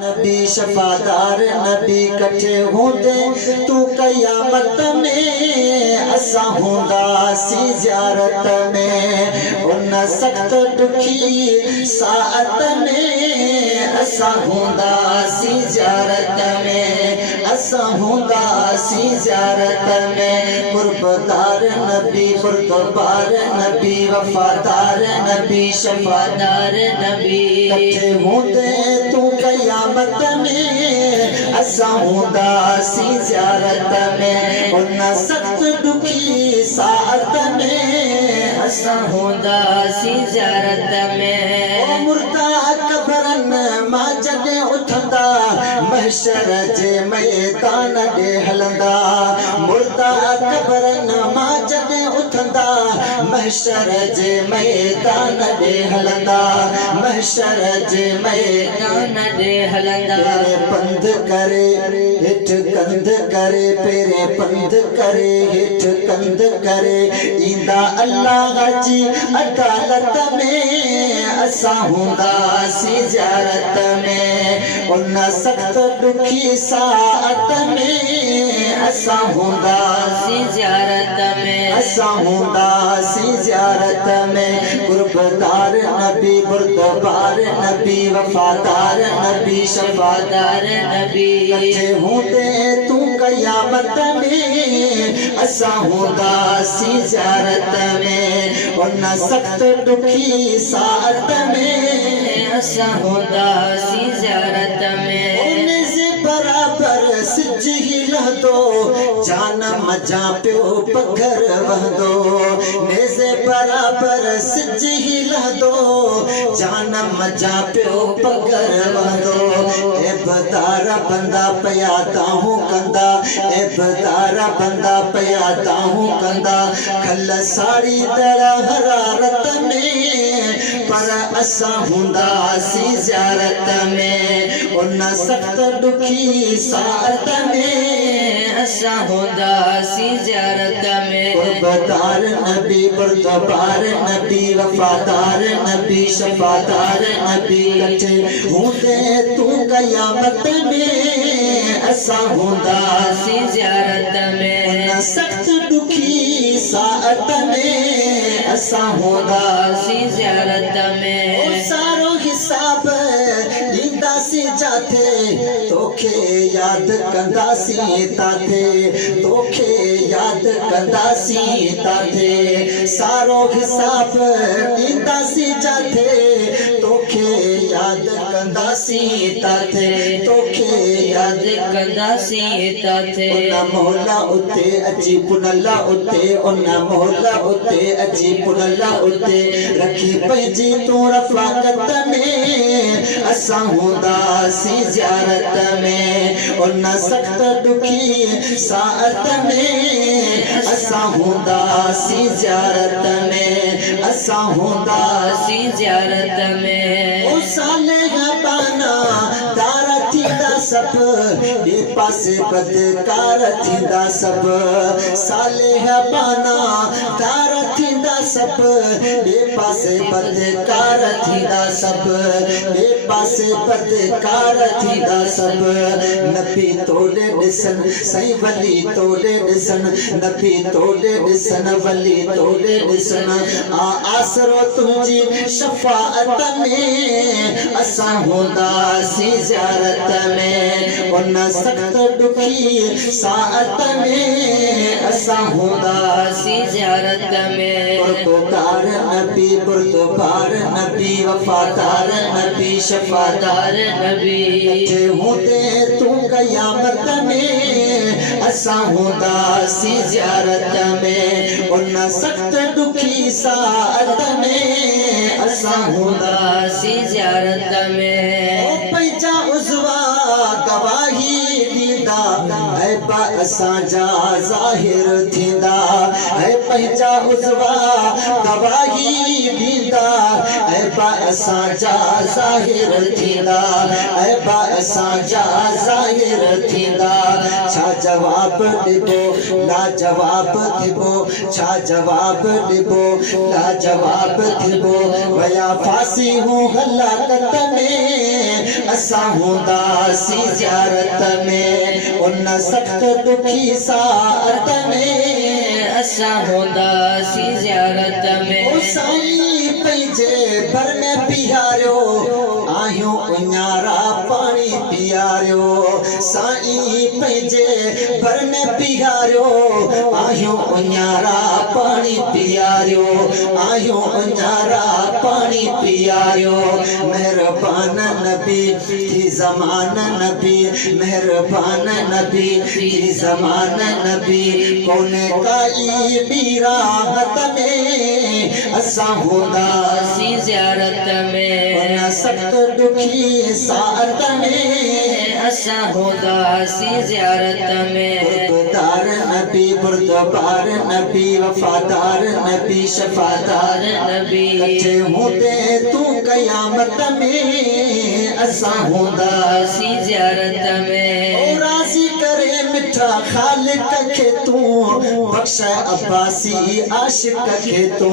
नबी शफादार नबी कठे होंदे तू कयामत में असा होंदासी ज़ियारत में उन सख्त दुखी साअत में असा होंदासी ज़ियारत में असा होंदासी ज़ियारत में कुर्बदार नबी कुर्बार नबी वफादार नबी शफादार नबी कठे होंदे तू कयामत में असा होंदासी ज़ियारत में उन सख्त दुखी साअत में असा होंदासी ज़ियारत में मुर्दा कबरन मां जॾहिं उथंदा महशर जे मैदान ॾे हलंदा मुर्दा कबरन मां जॾहिं उथंदा महशर जे मैदान ॾे हलंदा महशर जे मैदान ॾे हलंदा पंध करे हेठ कंध करे पेरे पंध करे हेठ कंध करे ईंदा अल्लाह जी अदालत में असा होंदासी ज़ियारत में उन सख्त दुखी साअत में असा होंदासी ज़ियारत में असा होंदासी ज़ियारत में कुर्बदार नबी बुर्दबार नबी वफादार नबी शफादार नबी कठे होंदे तू कयामत में असा होंदासी ज़ियारत में उन सख्त दुखी साअत में असा होंदासी ज़ियारत में उन से बराबर सिज ही लहदो जान मजा पियो पगर वहदो नेज़े बराबर सिज ही लहदो जान मजा पियो पगर वहदो ए बदारा बंदा पया ताहू कंदा ए बदारा बंदा पया ताहू कंदा खल साड़ी दड़ा हरारत में पर असा होंदासी ज़ियारत में उन सख्त दुखी साअत में असा होंदासी ज़ियारत में कुर्बदार नबी बुर्दबार नबी वफादार नबी शफादार नबी कठे होंदे तू कयामत में असा होंदासी ज़ियारत में उन सख्त दुखी साअत में असा होंदासी ज़ियारत में सारो हिसाब ॾींदासी जाथे तोखे याद कंदासी ताथे तोखे याद कंदासी ताथे सारो हिसाब ॾींदासी जाथे तोखे याद कंदासी ताथे तोखे याद कंदासी ताथे उन मोहल्ला उते अची पुनला उते उन मोहल्ला उते अची पुनला उते रखी पंहिंजी तू रफ़ाकत में असा होंदासी ज़ियारत में उन सख्त दुखी साअत में असा होंदासी ज़ियारत में असा होंदासी ज़ियारत में ओ सालेह बाना तारा थींदा सब ए पासे बदकार थींदा सब सालेह बाना तारा थींदा सब ए पासे बदकार थींदा सब ए पासे बदकार थींदा सब नबी तोड़े ॾिसन सही वली तोड़े ॾिसन नबी तोड़े ॾिसन वली तोड़े ॾिसन आसरो तुंहिंजी शफाअत में असा होंदासी ज़ियारत में उन सख्त दुखी साअत में असा होंदासी ज़ियारत में कुर्बदार नबी बुर्दबार नबी वफादार नबी शफादार नबी कठे होंदे तू कयामत में असा होंदासी ज़ियारत में उन सख्त दुखी साअत में असा होंदासी ज़ियारत में पंहिंजा उज़वा गवाही ॾींदा ऐबा असांजा ज़ाहिर थींदा ऐं पंहिंजा उज़वा गवाही ॾींदा ऐबा असांजा ज़ाहिर थींदा ऐबा असांजा ज़ाहिर थींदा छा जवाब ॾिबो लाजवाब थिबो छा जवाब ॾिबो लाजवाब थिबो वया फांसी हूं हलाकत में असा हुंदासी ज़ियारत में उन सख्त दुखी साअत में असा हुंदासी ज़ियारत में साईं पंहिंजे भर में पीआरियो आहियूं उन्यारा पानी पीआरियो साईं पंहिंजे भर में पीआरियो आहियूं उन्यारा पानी पीआरियो आहियूं उन्यारा पानी पीआरियो मेहरबान नबी की ज़मान नबी मेहरबान नबी की ज़मान नबी कोने काई ॿी राहत में असा हुंदासी ज़ियारत में उन सख्त दुखी साअत में असा हुंदासी ज़ियारत में बुरदार नबी बुरदबार नबी वफादार नबी शफादार नबी कठे होंदे तू कयामत में असा हुंदासी ज़ियारत में राज़ी करे मिठा खालिक के तू बख्श अब्बासी आशिक के तू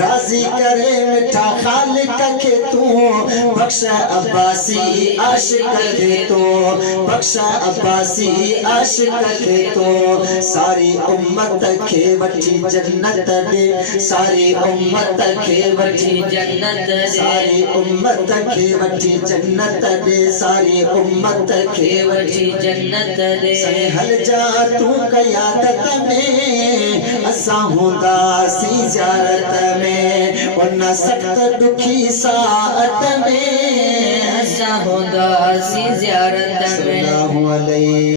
राज़ी करे मिठा खालिक के तू बख्श अब्बासी आशिक के तू बख्श अब्बासी आशिक के तू सारी उम्मत के वठी जन्नत दे सारी उम्मत के वठी जन्नत दे सारी उम्मत के वठी जन्नत दे सारी उम्मत के वठी जन्नत दे हल जा तू कयादत में असा हुंदासी ज़ियारत में उन सख्त दुखी साअत में असा हुंदासी ज़ियारत में सल्लल्लाहु अलैहि